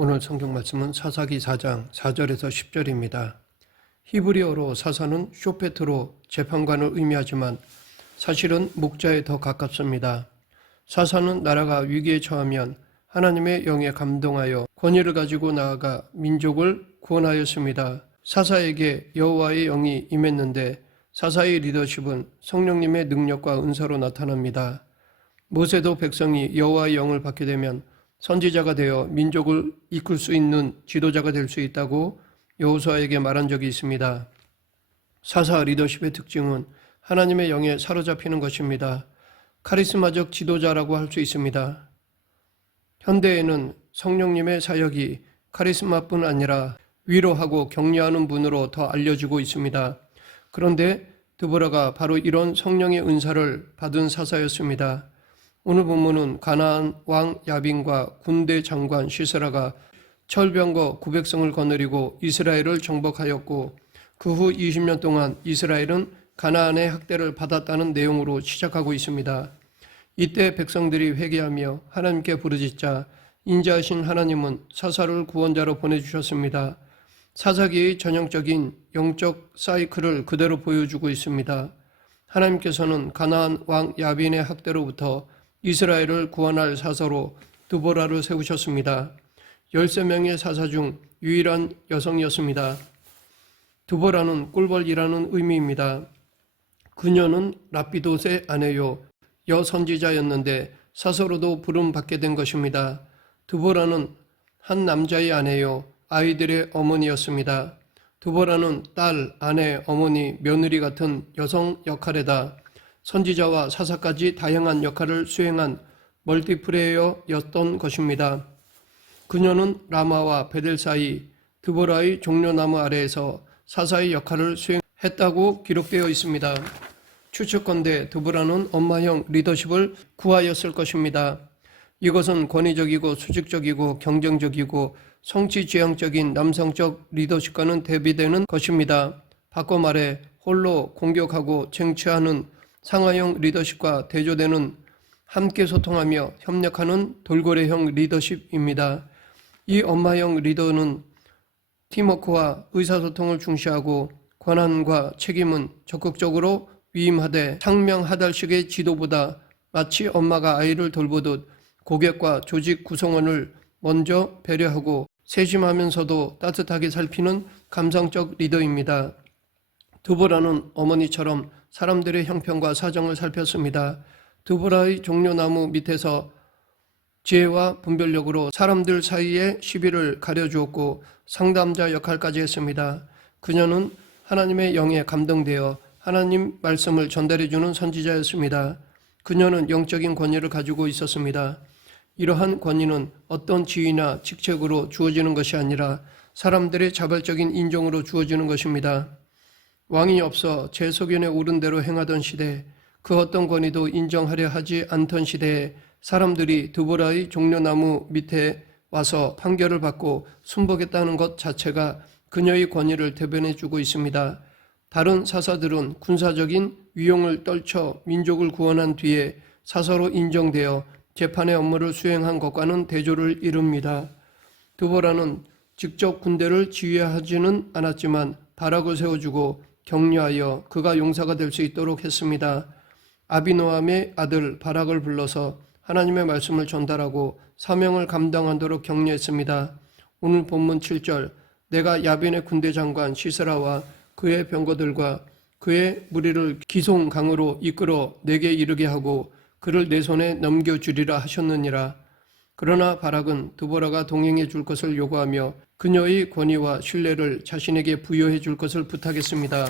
오늘 성경 말씀은 사사기 4장 4절에서 10절입니다. 히브리어로 사사는 쇼페트로 재판관을 의미하지만 사실은 목자에 더 가깝습니다. 사사는 나라가 위기에 처하면 하나님의 영에 감동하여 권위를 가지고 나아가 민족을 구원하였습니다. 사사에게 여호와의 영이 임했는데 사사의 리더십은 성령님의 능력과 은사로 나타납니다. 모세도 백성이 여호와의 영을 받게 되면 선지자가 되어 민족을 이끌 수 있는 지도자가 될 수 있다고 여호수아에게 말한 적이 있습니다. 사사 리더십의 특징은 하나님의 영에 사로잡히는 것입니다. 카리스마적 지도자라고 할 수 있습니다. 현대에는 성령님의 사역이 카리스마뿐 아니라 위로하고 격려하는 분으로 더 알려지고 있습니다. 그런데 드보라가 바로 이런 성령의 은사를 받은 사사였습니다. 오늘 본문은 가나안 왕 야빈과 군대 장관 시스라가 철병거 900성을 거느리고 이스라엘을 정복하였고 그 후 20년 동안 이스라엘은 가나안의 학대를 받았다는 내용으로 시작하고 있습니다. 이때 백성들이 회개하며 하나님께 부르짖자 인자하신 하나님은 사사를 구원자로 보내주셨습니다. 사사기의 전형적인 영적 사이클을 그대로 보여주고 있습니다. 하나님께서는 가나안 왕 야빈의 학대로부터 이스라엘을 구원할 사사로 드보라를 세우셨습니다. 13명의 사사 중 유일한 여성이었습니다. 드보라는 꿀벌이라는 의미입니다. 그녀는 라피돗의 아내요 여선지자였는데 사서로도 부름받게 된 것입니다. 드보라는 한 남자의 아내요 아이들의 어머니였습니다. 드보라는 딸, 아내, 어머니, 며느리 같은 여성 역할에다 선지자와 사사까지 다양한 역할을 수행한 멀티플레이어였던 것입니다. 그녀는 라마와 베델 사이 드보라의 종려나무 아래에서 사사의 역할을 수행했다고 기록되어 있습니다. 추측컨대 드보라는 엄마형 리더십을 구하였을 것입니다. 이것은 권위적이고 수직적이고 경쟁적이고 성취지향적인 남성적 리더십과는 대비되는 것입니다. 바꿔 말해 홀로 공격하고 쟁취하는 상하형 리더십과 대조되는 함께 소통하며 협력하는 돌고래형 리더십입니다. 이 엄마형 리더는 팀워크와 의사소통을 중시하고 권한과 책임은 적극적으로 위임하되 상명하달식의 지도보다 마치 엄마가 아이를 돌보듯 고객과 조직 구성원을 먼저 배려하고 세심하면서도 따뜻하게 살피는 감성적 리더입니다. 드보라는 어머니처럼 사람들의 형편과 사정을 살폈습니다. 드보라의 종려나무 밑에서 지혜와 분별력으로 사람들 사이의 시비를 가려주었고 상담자 역할까지 했습니다. 그녀는 하나님의 영에 감동되어 하나님 말씀을 전달해주는 선지자였습니다. 그녀는 영적인 권위를 가지고 있었습니다. 이러한 권위는 어떤 지위나 직책으로 주어지는 것이 아니라 사람들의 자발적인 인정으로 주어지는 것입니다. 왕이 없어 제 소견에 오른 대로 행하던 시대, 그 어떤 권위도 인정하려 하지 않던 시대에 사람들이 드보라의 종려나무 밑에 와서 판결을 받고 순복했다는 것 자체가 그녀의 권위를 대변해주고 있습니다. 다른 사사들은 군사적인 위용을 떨쳐 민족을 구원한 뒤에 사사로 인정되어 재판의 업무를 수행한 것과는 대조를 이룹니다. 드보라는 직접 군대를 지휘하지는 않았지만 바락을 세워주고 격려하여 그가 용사가 될 수 있도록 했습니다. 아비노함의 아들 바락을 불러서 하나님의 말씀을 전달하고 사명을 감당하도록 격려했습니다. 오늘 본문 7절 내가 야빈의 군대 장관 시스라와 그의 병거들과 그의 무리를 기송 강으로 이끌어 내게 이르게 하고 그를 내 손에 넘겨주리라 하셨느니라. 그러나 바락은 드보라가 동행해 줄 것을 요구하며 그녀의 권위와 신뢰를 자신에게 부여해 줄 것을 부탁했습니다.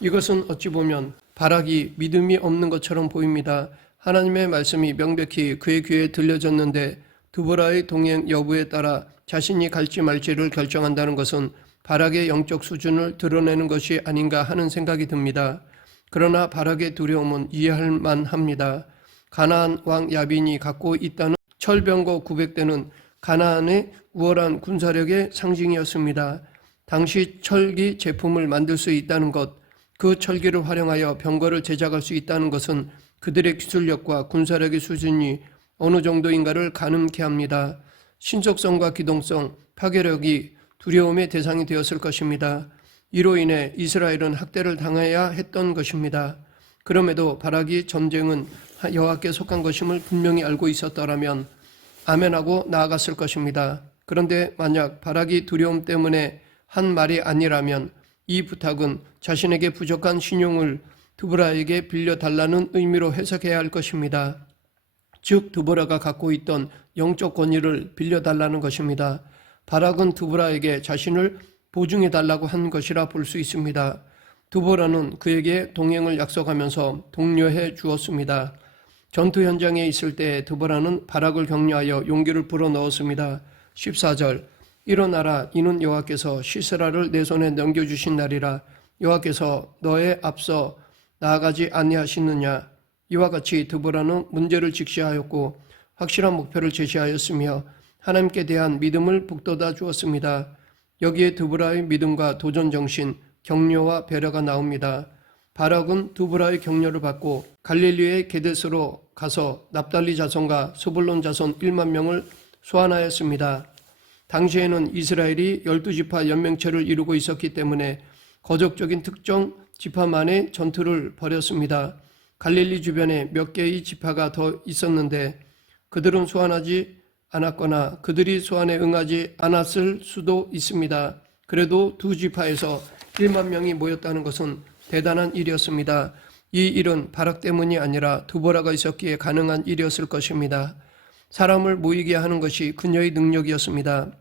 이것은 어찌 보면 바락이 믿음이 없는 것처럼 보입니다. 하나님의 말씀이 명백히 그의 귀에 들려졌는데 드보라의 동행 여부에 따라 자신이 갈지 말지를 결정한다는 것은 바락의 영적 수준을 드러내는 것이 아닌가 하는 생각이 듭니다. 그러나 바락의 두려움은 이해할 만합니다. 가나안 왕 야빈이 갖고 있다는 철병거 900대는 가나안의 우월한 군사력의 상징이었습니다. 당시 철기 제품을 만들 수 있다는 것, 그 철기를 활용하여 병거를 제작할 수 있다는 것은 그들의 기술력과 군사력의 수준이 어느 정도인가를 가늠케 합니다. 신속성과 기동성, 파괴력이 두려움의 대상이 되었을 것입니다. 이로 인해 이스라엘은 학대를 당해야 했던 것입니다. 그럼에도 바락이 전쟁은 여호와께 속한 것임을 분명히 알고 있었더라면 아멘하고 나아갔을 것입니다. 그런데 만약 바락이 두려움 때문에 한 말이 아니라면 이 부탁은 자신에게 부족한 신용을 드보라에게 빌려달라는 의미로 해석해야 할 것입니다. 즉 드보라가 갖고 있던 영적 권위를 빌려달라는 것입니다. 바락은 드보라에게 자신을 보증해달라고 한 것이라 볼 수 있습니다. 드보라는 그에게 동행을 약속하면서 독려해 주었습니다. 전투 현장에 있을 때 드보라는 바락을 격려하여 용기를 불어넣었습니다. 14절 일어나라 이는 여호와께서 시스라를 내 손에 넘겨주신 날이라 여호와께서 너의 앞서 나아가지 아니하시느냐. 이와 같이 드보라는 문제를 직시하였고 확실한 목표를 제시하였으며 하나님께 대한 믿음을 북돋아 주었습니다. 여기에 드보라의 믿음과 도전정신, 격려와 배려가 나옵니다. 바락은 드보라의 격려를 받고 갈릴리의 게데스로 가서 납달리 자손과 스불론 자손 1만 명을 소환하였습니다. 당시에는 이스라엘이 12지파 연맹체를 이루고 있었기 때문에 거적적인 특정 지파만의 전투를 벌였습니다. 갈릴리 주변에 몇 개의 지파가 더 있었는데 그들은 소환하지 않았거나 그들이 소환에 응하지 않았을 수도 있습니다. 그래도 두 지파에서 1만 명이 모였다는 것은 대단한 일이었습니다. 이 일은 바락 때문이 아니라 드보라가 있었기에 가능한 일이었을 것입니다. 사람을 모이게 하는 것이 그녀의 능력이었습니다.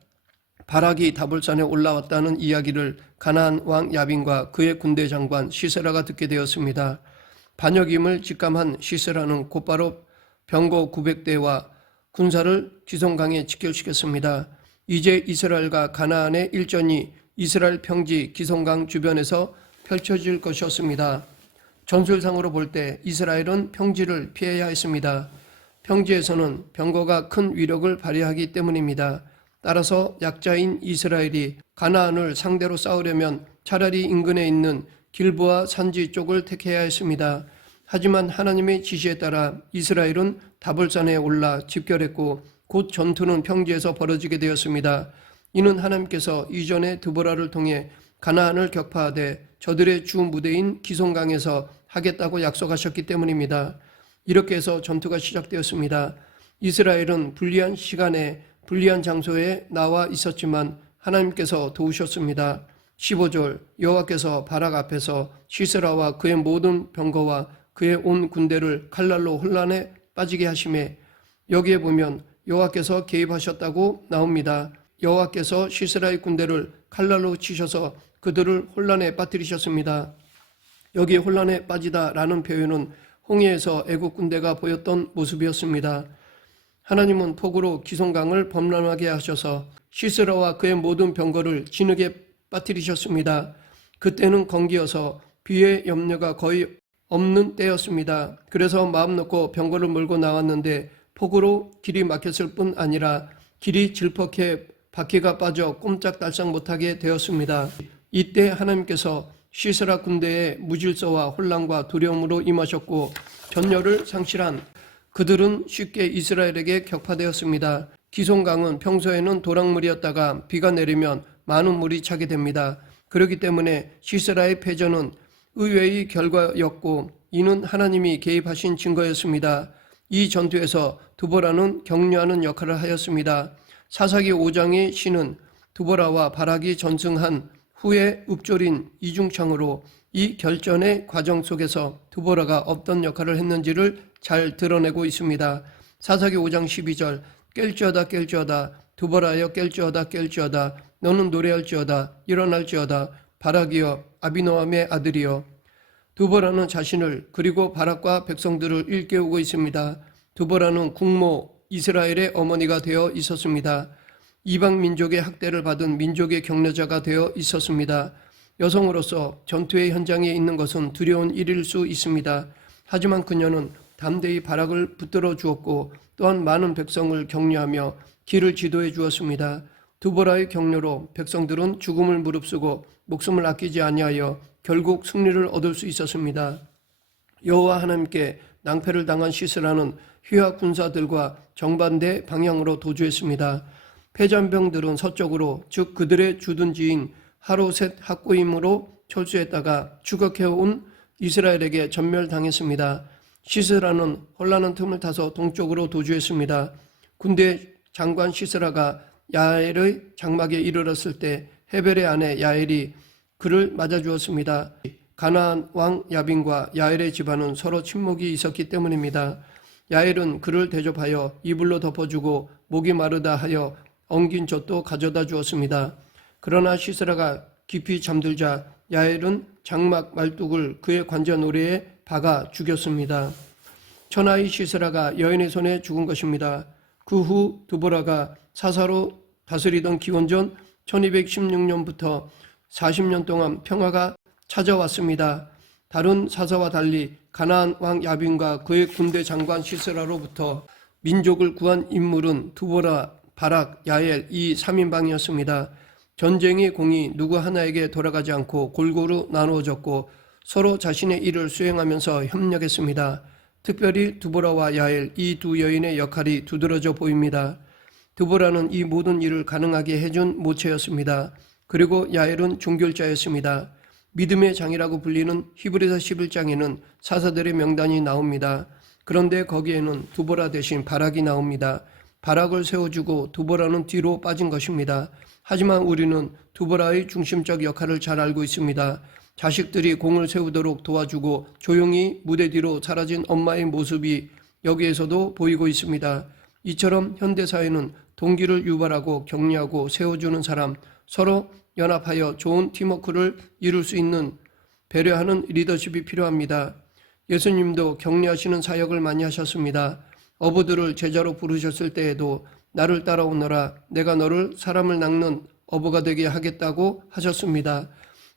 바락이 다볼산에 올라왔다는 이야기를 가나안 왕 야빈과 그의 군대 장관 시세라가 듣게 되었습니다. 반역임을 직감한 시세라는 곧바로 병거 900대와 군사를 기송강에 직결시켰습니다. 이제 이스라엘과 가나안의 일전이 이스라엘 평지 기송강 주변에서 펼쳐질 것이었습니다. 전술상으로 볼 때 이스라엘은 평지를 피해야 했습니다. 평지에서는 병거가 큰 위력을 발휘하기 때문입니다. 따라서 약자인 이스라엘이 가나안을 상대로 싸우려면 차라리 인근에 있는 길보아 산지 쪽을 택해야 했습니다. 하지만 하나님의 지시에 따라 이스라엘은 다볼산에 올라 집결했고 곧 전투는 평지에서 벌어지게 되었습니다. 이는 하나님께서 이전에 드보라를 통해 가나안을 격파하되 저들의 주 무대인 기송강에서 하겠다고 약속하셨기 때문입니다. 이렇게 해서 전투가 시작되었습니다. 이스라엘은 불리한 시간에 불리한 장소에 나와 있었지만 하나님께서 도우셨습니다. 15절 여호와께서 바락 앞에서 시스라와 그의 모든 병거와 그의 온 군대를 칼날로 혼란에 빠지게 하심에 여기에 보면 여호와께서 개입하셨다고 나옵니다. 여호와께서 시스라의 군대를 칼날로 치셔서 그들을 혼란에 빠뜨리셨습니다. 여기 혼란에 빠지다라는 표현은 홍해에서 애국 군대가 보였던 모습이었습니다. 하나님은 폭우로 기송강을 범람하게 하셔서 시스라와 그의 모든 병거를 진흙에 빠뜨리셨습니다. 그때는 건기여서 비의 염려가 거의 없는 때였습니다. 그래서 마음 놓고 병거를 몰고 나왔는데 폭우로 길이 막혔을 뿐 아니라 길이 질퍽해 바퀴가 빠져 꼼짝달싹 못하게 되었습니다. 이때 하나님께서 시스라 군대의 무질서와 혼란과 두려움으로 임하셨고 전열을 상실한 그들은 쉽게 이스라엘에게 격파되었습니다. 기송강은 평소에는 도랑물이었다가 비가 내리면 많은 물이 차게 됩니다. 그렇기 때문에 시스라의 패전은 의외의 결과였고 이는 하나님이 개입하신 증거였습니다. 이 전투에서 드보라는 격려하는 역할을 하였습니다. 사사기 5장의 시는 드보라와 바락이 전승한 후에 읊조린 이중창으로 이 결전의 과정 속에서 드보라가 어떤 역할을 했는지를 잘 드러내고 있습니다. 사사기 5장 12절 깰지어다 깰지어다 드보라여 깰지어다 깰지어다 너는 노래할지어다 일어날지어다 바락이여 아비노함의 아들이여. 드보라는 자신을 그리고 바락과 백성들을 일깨우고 있습니다. 드보라는 국모 이스라엘의 어머니가 되어 있었습니다. 이방 민족의 학대를 받은 민족의 격려자가 되어 있었습니다. 여성으로서 전투의 현장에 있는 것은 두려운 일일 수 있습니다. 하지만 그녀는 담대히 바락을 붙들어 주었고 또한 많은 백성을 격려하며 길을 지도해 주었습니다. 드보라의 격려로 백성들은 죽음을 무릅쓰고 목숨을 아끼지 아니하여 결국 승리를 얻을 수 있었습니다. 여호와 하나님께 낭패를 당한 시스라는 휘하 군사들과 정반대 방향으로 도주했습니다. 패잔병들은 서쪽으로, 즉 그들의 주둔지인 하로셋 학고임으로 철수했다가 추격해온 이스라엘에게 전멸당했습니다. 시스라는 혼란한 틈을 타서 동쪽으로 도주했습니다. 군대 장관 시스라가 야엘의 장막에 이르렀을 때 헤벨의 아내 야엘이 그를 맞아주었습니다. 가나안 왕 야빈과 야엘의 집안은 서로 친목이 있었기 때문입니다. 야엘은 그를 대접하여 이불로 덮어주고 목이 마르다 하여 엉긴 젖도 가져다 주었습니다. 그러나 시스라가 깊이 잠들자 야엘은 장막 말뚝을 그의 관자노래에 박아 죽였습니다. 천하의 시스라가 여인의 손에 죽은 것입니다. 그 후 드보라가 사사로 다스리던 기원전 1216년부터 40년 동안 평화가 찾아왔습니다. 다른 사사와 달리 가나안 왕 야빈과 그의 군대 장관 시스라로부터 민족을 구한 인물은 드보라, 바락, 야엘 이 3인방이었습니다. 전쟁의 공이 누구 하나에게 돌아가지 않고 골고루 나누어졌고 서로 자신의 일을 수행하면서 협력했습니다. 특별히 드보라와 야엘 이 두 여인의 역할이 두드러져 보입니다. 드보라는 이 모든 일을 가능하게 해준 모체였습니다. 그리고 야엘은 종결자였습니다. 믿음의 장이라고 불리는 히브리서 11장에는 사사들의 명단이 나옵니다. 그런데 거기에는 드보라 대신 바락이 나옵니다. 바락을 세워주고 드보라는 뒤로 빠진 것입니다. 하지만 우리는 드보라의 중심적 역할을 잘 알고 있습니다. 자식들이 공을 세우도록 도와주고 조용히 무대 뒤로 사라진 엄마의 모습이 여기에서도 보이고 있습니다. 이처럼 현대사회는 동기를 유발하고 격려하고 세워주는 사람, 서로 연합하여 좋은 팀워크를 이룰 수 있는 배려하는 리더십이 필요합니다. 예수님도 격려하시는 사역을 많이 하셨습니다. 어부들을 제자로 부르셨을 때에도 나를 따라오너라 내가 너를 사람을 낚는 어부가 되게 하겠다고 하셨습니다.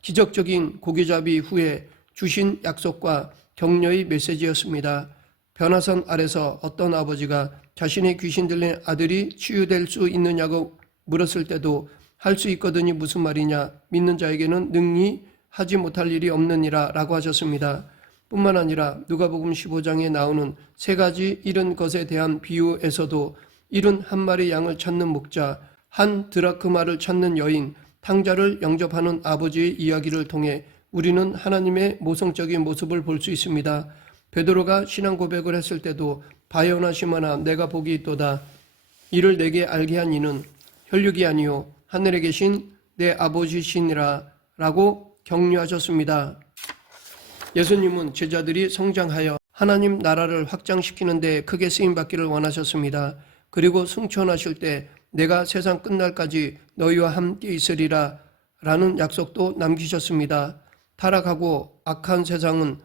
기적적인 고기잡이 후에 주신 약속과 격려의 메시지였습니다. 변화산 아래서 어떤 아버지가 자신의 귀신 들린 아들이 치유될 수 있느냐고 물었을 때도 할 수 있거든이 무슨 말이냐, 믿는 자에게는 능히 하지 못할 일이 없느니라 라고 하셨습니다. 뿐만 아니라 누가복음 15장에 나오는 세 가지 잃은 것에 대한 비유에서도 잃은 한 마리 양을 찾는 목자, 한 드라크마를 찾는 여인, 탕자를 영접하는 아버지의 이야기를 통해 우리는 하나님의 모성적인 모습을 볼 수 있습니다. 베드로가 신앙 고백을 했을 때도 바요나 시몬아 내가 복이 있도다. 이를 내게 알게 한 이는 혈육이 아니요 하늘에 계신 내 아버지시니라 라고 격려하셨습니다. 예수님은 제자들이 성장하여 하나님 나라를 확장시키는 데 크게 쓰임받기를 원하셨습니다. 그리고 승천하실 때 내가 세상 끝날까지 너희와 함께 있으리라 라는 약속도 남기셨습니다. 타락하고 악한 세상은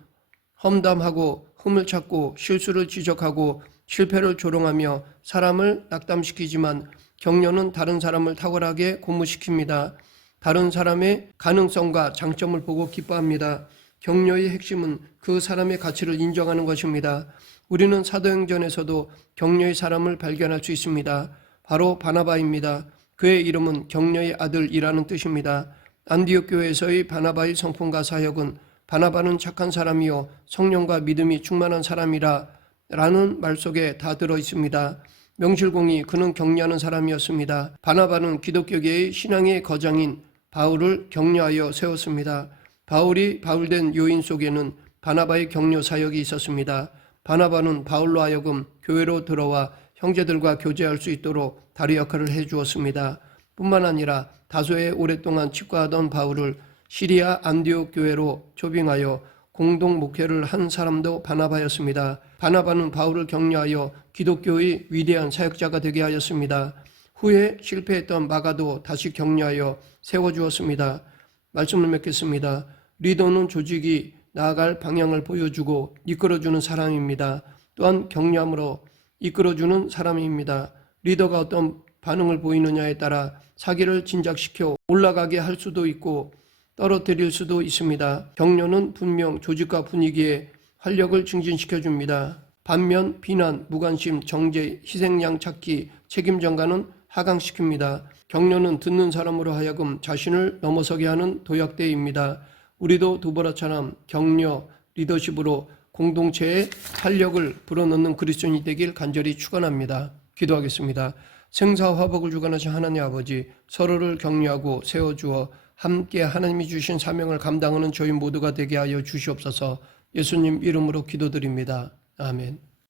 험담하고 흠을 찾고 실수를 지적하고 실패를 조롱하며 사람을 낙담시키지만 격려는 다른 사람을 탁월하게 고무시킵니다. 다른 사람의 가능성과 장점을 보고 기뻐합니다. 격려의 핵심은 그 사람의 가치를 인정하는 것입니다. 우리는 사도행전에서도 격려의 사람을 발견할 수 있습니다. 바로 바나바입니다. 그의 이름은 격려의 아들이라는 뜻입니다. 안디옥 교회에서의 바나바의 성품과 사역은 바나바는 착한 사람이요 성령과 믿음이 충만한 사람이라 라는 말 속에 다 들어 있습니다. 명실공히 그는 격려하는 사람이었습니다. 바나바는 기독교계의 신앙의 거장인 바울을 격려하여 세웠습니다. 바울이 바울된 요인 속에는 바나바의 격려 사역이 있었습니다. 바나바는 바울로 하여금 교회로 들어와 형제들과 교제할 수 있도록 다리 역할을 해주었습니다. 뿐만 아니라 다소에 오랫동안 치과하던 바울을 시리아 안디옥 교회로 초빙하여 공동 목회를 한 사람도 바나바였습니다. 바나바는 바울을 격려하여 기독교의 위대한 사역자가 되게 하였습니다. 후에 실패했던 마가도 다시 격려하여 세워주었습니다. 말씀을 맺겠습니다. 리더는 조직이 나아갈 방향을 보여주고 이끌어주는 사람입니다. 또한 격려함으로 이끌어주는 사람입니다. 리더가 어떤 반응을 보이느냐에 따라 사기를 진작시켜 올라가게 할 수도 있고 떨어뜨릴 수도 있습니다. 격려는 분명 조직과 분위기에 활력을 증진시켜줍니다. 반면 비난, 무관심, 정죄, 희생양 찾기, 책임 전가는 하강시킵니다. 격려는 듣는 사람으로 하여금 자신을 넘어서게 하는 도약대입니다. 우리도 드보라처럼 격려, 리더십으로 공동체에 활력을 불어넣는 그리스도인이 되길 간절히 축원합니다. 기도하겠습니다. 생사화복을 주관하신 하나님 아버지, 서로를 격려하고 세워주어 함께 하나님이 주신 사명을 감당하는 저희 모두가 되게 하여 주시옵소서. 예수님 이름으로 기도드립니다. 아멘.